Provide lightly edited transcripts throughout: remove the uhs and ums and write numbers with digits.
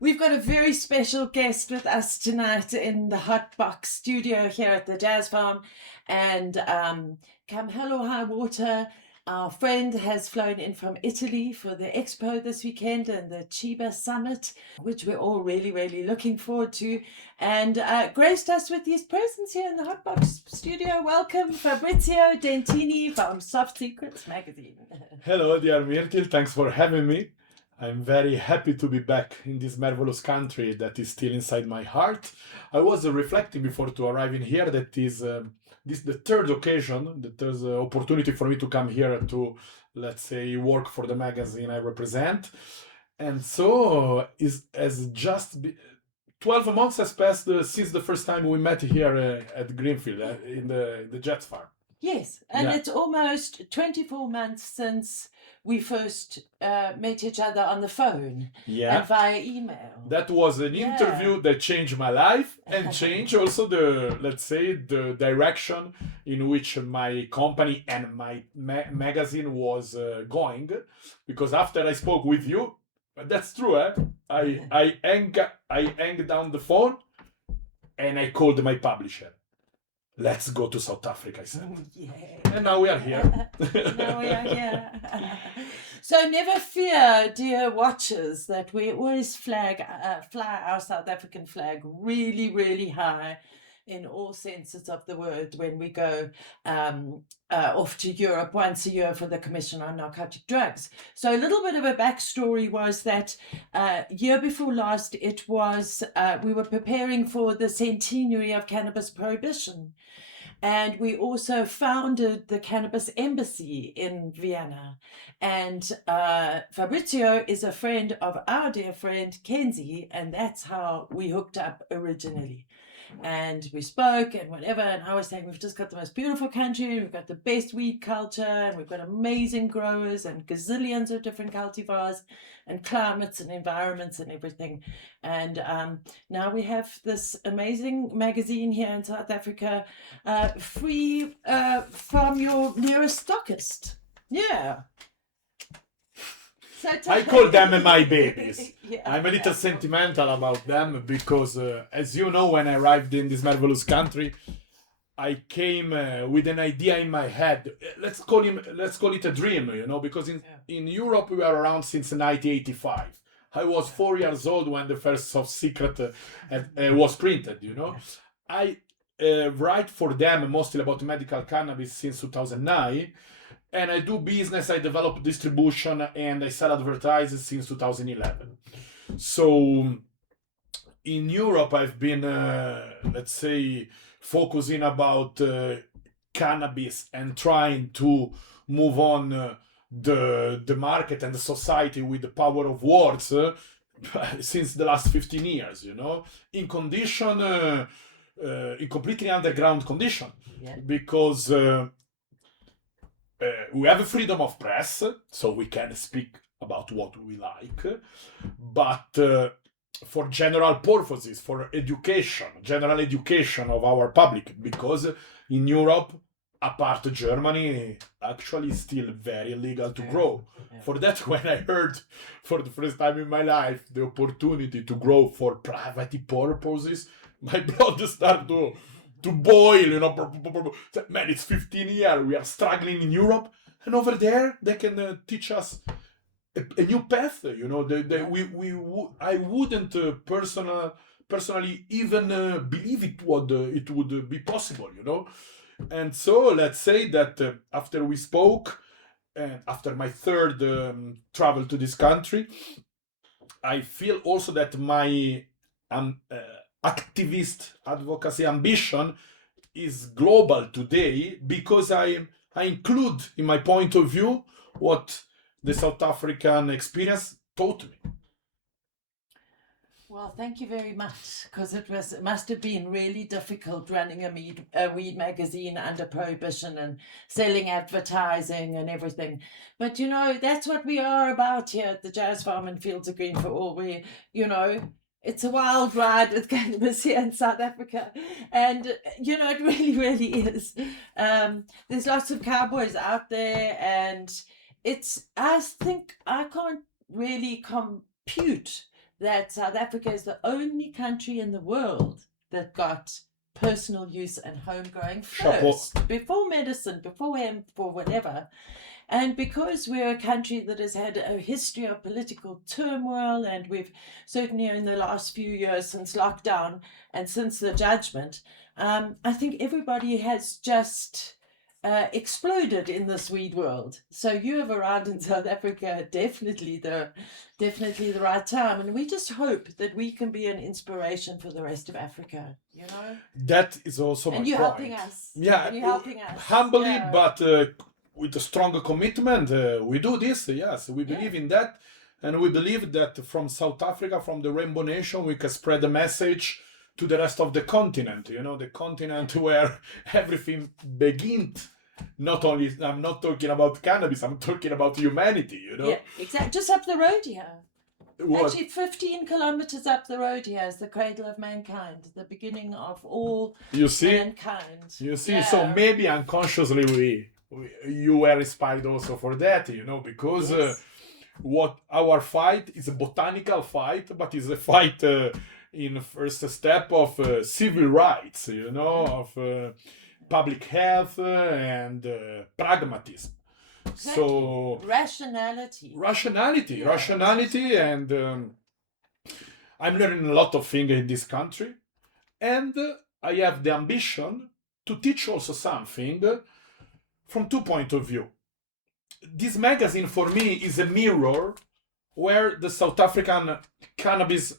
We've got a very special guest with us tonight in the Hot Box studio here at the Jazz Farm. And come hell or high water, our friend has flown in from Italy for the expo this weekend and the Chiba Summit, which we're all really, really looking forward to. And graced us with his presence here in the Hot Box studio. Welcome, Fabrizio Dentini from Soft Secrets magazine. Hello, dear Myrtle. Thanks for having me. I'm very happy to be back in this marvelous country that is still inside my heart. I was reflecting before to arriving here that this the third occasion, the third opportunity for me to come here to, let's say, work for the magazine I represent. And so is as just 12 months has passed since the first time we met here at Greenfield in the Jets Farm. Yes, and Yeah. it's almost 24 months since we first met each other on the phone Yeah. and via email. That was an Yeah. interview that changed my life and changed also the, let's say, the direction in which my company and my magazine was going. Because after I spoke with you, that's true, eh? I hang down the phone and I called my publisher. Let's go to South Africa, I said. Yeah. And now we are here. Now we are here. So never fear, dear watchers, that we always fly our South African flag really, really high in all senses of the word when we go off to Europe once a year for the Commission on Narcotic Drugs. So a little bit of a backstory was that year before last, it was we were preparing for the centenary of cannabis prohibition. And we also founded the Cannabis Embassy in Vienna. And Fabrizio is a friend of our dear friend Kenzie, and that's how we hooked up originally. And we spoke and whatever, and I was saying we've just got the most beautiful country, we've got the best weed culture, and we've got amazing growers and gazillions of different cultivars and climates and environments and everything. And now we have this amazing magazine here in South Africa, free from your nearest stockist. Yeah. So I call them my babies. Yeah. I'm a little sentimental about them because, as you know, when I arrived in this marvelous country, I came with an idea in my head. Let's call it a dream, because in Europe we are around since 1985. I was 4 years old when the first Soft Secret was printed. I write for them mostly about medical cannabis since 2009. And I do business, I develop distribution, and I sell advertising since 2011. So in Europe, I've been, let's say, focusing about cannabis and trying to move on the market and the society with the power of words since the last 15 years, in condition, in completely underground condition. Yeah. Because we have a freedom of press, so we can speak about what we like, but for general purposes, for general education of our public, because in Europe, apart Germany, actually is still very illegal to grow. Yeah. For that, when I heard for the first time in my life the opportunity to grow for private purposes, my blood started to boil, man, it's 15 years, we are struggling in Europe, and over there, they can teach us a new path, I wouldn't personally even believe it would be possible, and so let's say that after we spoke, and after my third travel to this country, I feel also that my activist advocacy ambition is global today because I include in my point of view what the South African experience taught me. Well, thank you very much, because it must have been really difficult running a weed magazine under prohibition and selling advertising and everything. But that's what we are about here at the Jazz Farm and Fields of Green for All. We, it's a wild ride with cannabis here in South Africa, and it really, really is. There's lots of cowboys out there, and I think I can't really compute that South Africa is the only country in the world that got personal use and home growing first, before medicine, before hemp, before whatever. And because we're a country that has had a history of political turmoil, and we've certainly in the last few years since lockdown and since the judgment, I think everybody has just exploded in this weed world. So you have arrived in South Africa definitely the right time, and we just hope that we can be an inspiration for the rest of Africa. You know, that is also my and you're point. helping us. Yeah, and you're helping us humbly, Yeah. but with a strong commitment, we do this. Yes, we believe in that, and we believe that from South Africa, from the Rainbow Nation, we can spread the message to the rest of the continent. You know, the continent where everything begins. Not only, I'm not talking about cannabis, I'm talking about humanity, you know? Yeah, exactly. Just up the road here. What? Actually, 15 kilometers up the road here is the cradle of mankind, the beginning of all You see? mankind. You see? Yeah. So maybe unconsciously you were inspired also for that, you know, because Yes. what our fight is a botanical fight, but is a fight in first step of civil rights, you know, of public health and pragmatism. Exactly. So rationality, Yeah. And I'm learning a lot of things in this country, and I have the ambition to teach also something from two points of view. This magazine for me is a mirror where the South African cannabis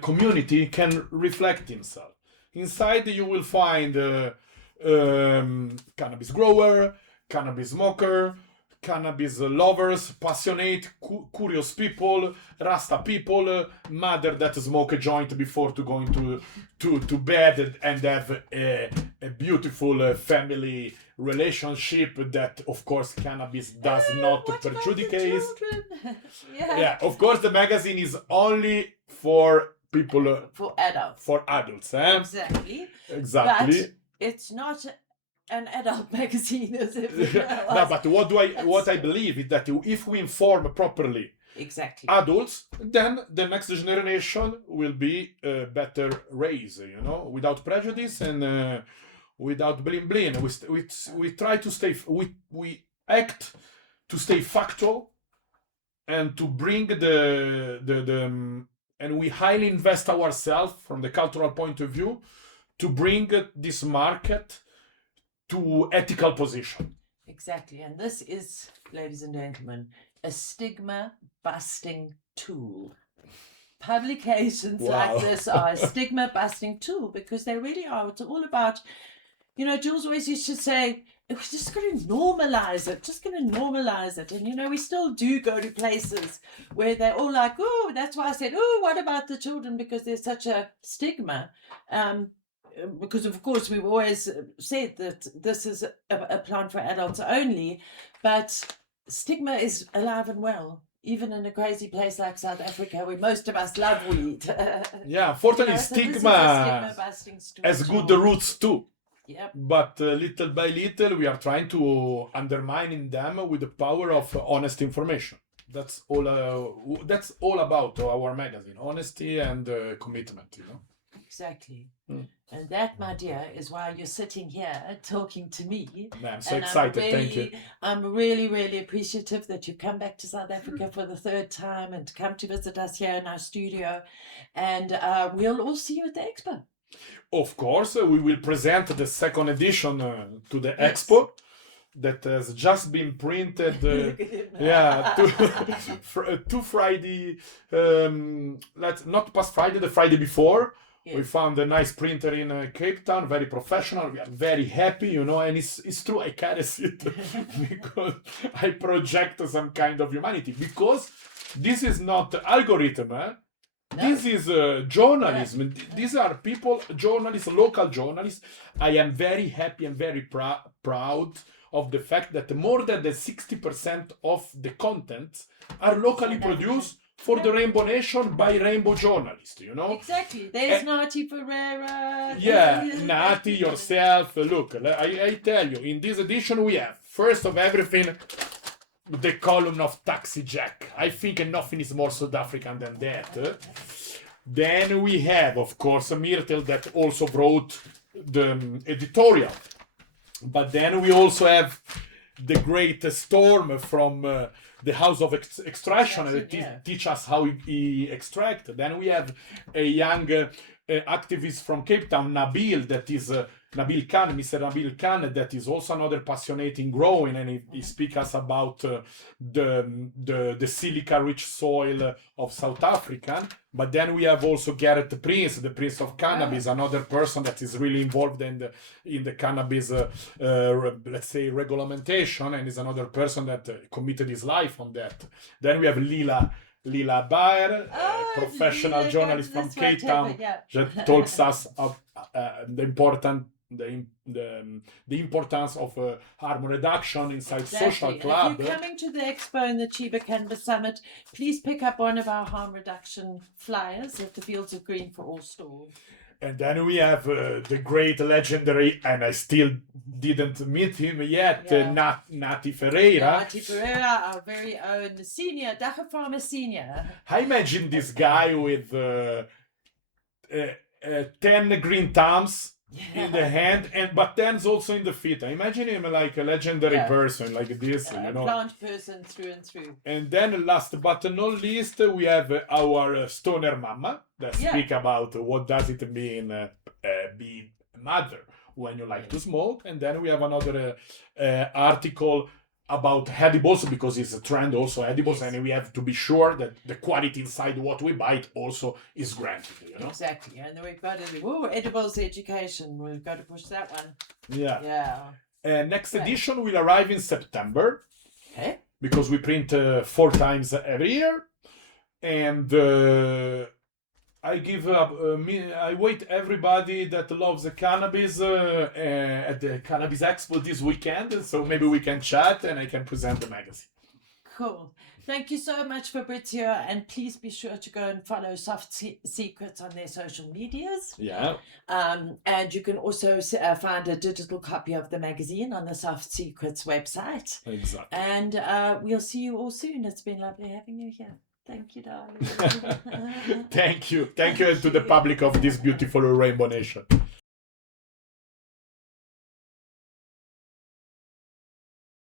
community can reflect himself. Inside you will find cannabis grower, cannabis smoker, cannabis lovers, passionate, curious people, Rasta people, mother that smoke a joint before to going to bed and have a beautiful family relationship that, of course, cannabis does not prejudicate. Yeah, of course, the magazine is only for people, for adults. For adults, eh? Exactly. But it's not an adult magazine as everything else. No, but what I believe is that if we inform properly adults, then the next generation will be better raised, you know, without prejudice and without bling bling. We try to stay, we act to stay factual and to bring and we highly invest ourselves from the cultural point of view to bring this market to ethical position. Exactly. And this is, ladies and gentlemen, a stigma busting tool. Publications like this are a stigma busting tool because they really are. It's all about, you know, Jules always used to say, we're just going to normalize it. And, you know, we still do go to places where they're all like, oh, that's why I said, oh, what about the children? Because there's such a stigma. Because, of course, we've always said that this is a plant for adults only. But stigma is alive and well, even in a crazy place like South Africa, where most of us love weed. Yeah, unfortunately, stigma has good roots too. Yep. But little by little, we are trying to undermine them with the power of honest information. That's all about our magazine: honesty and commitment. You know. Exactly. And that, my dear, is why you're sitting here talking to me. I'm so excited. Thank you. I'm really, really appreciative that you've come back to South Africa for the third time and come to visit us here in our studio. And we'll all see you at the expo. Of course, we will present the second edition to the expo that has just been printed. To Friday. Not past Friday, the Friday before. Yes. We found a nice printer in Cape Town, very professional. We are very happy, you know, and it's true. I carry it because I project some kind of humanity. Because this is not algorithm, eh? No. This is journalism. Yeah. These are people, journalists, local journalists. I am very happy and very proud of the fact that more than the 60% of the contents are locally produced for the Rainbow Nation by Rainbow journalists, you know? Exactly. There's Nati Ferreira. Yeah, Nati, yourself. Look, I tell you, in this edition we have, first of everything, the column of Taxi Jack. I think nothing is more South African than that. Then we have, of course, Myrtle that also wrote the editorial. But then we also have the great Storm from the House of Extraction that teach us how he extract. Then we have a young activist from Cape Town, Nabil, that is Nabil Khan, Mr. Nabil Khan, that is also another passionate in growing, and he speaks us about the silica-rich soil of South Africa. But then we have also Garrett Prince, the Prince of Cannabis, another person that is really involved in the cannabis, let's say, regulation, and is another person that committed his life on that. Then we have Lila Baer, professional journalist from Cape Town, that talks us of the importance of harm reduction inside social club. If you're coming to the expo in the Chiba Cannabis Summit, please pick up one of our harm reduction flyers at the Fields of Green for All store. And then we have the great legendary, and I still didn't meet him yet, Nati Ferreira. Nati Ferreira, our very own senior, Dacha Farmer senior. I imagine this guy with 10 green thumbs in the hand, but 10's also in the feet. I imagine him like a legendary person like this, you know. Plant person through and through. And then last but not least, we have our stoner mama that speak about what does it mean be a mother when you like to smoke. And then we have another article about edibles, because it's a trend also edibles, and we have to be sure that the quality inside what we buy also is granted, you know. Exactly. And then we've got edibles education, we've got to push that one. Next edition will arrive in September, because we print 4 times every year. And I wait everybody that loves the cannabis at the Cannabis Expo this weekend, so maybe we can chat and I can present the magazine. Cool. Thank you so much, Fabrizio, and please be sure to go and follow Soft Secrets on their social medias. And you can also find a digital copy of the magazine on the Soft Secrets website. Exactly. And we'll see you all soon. It's been lovely having you here. Thank you, darling. Thank you. Thank you to the public of this beautiful Rainbow Nation.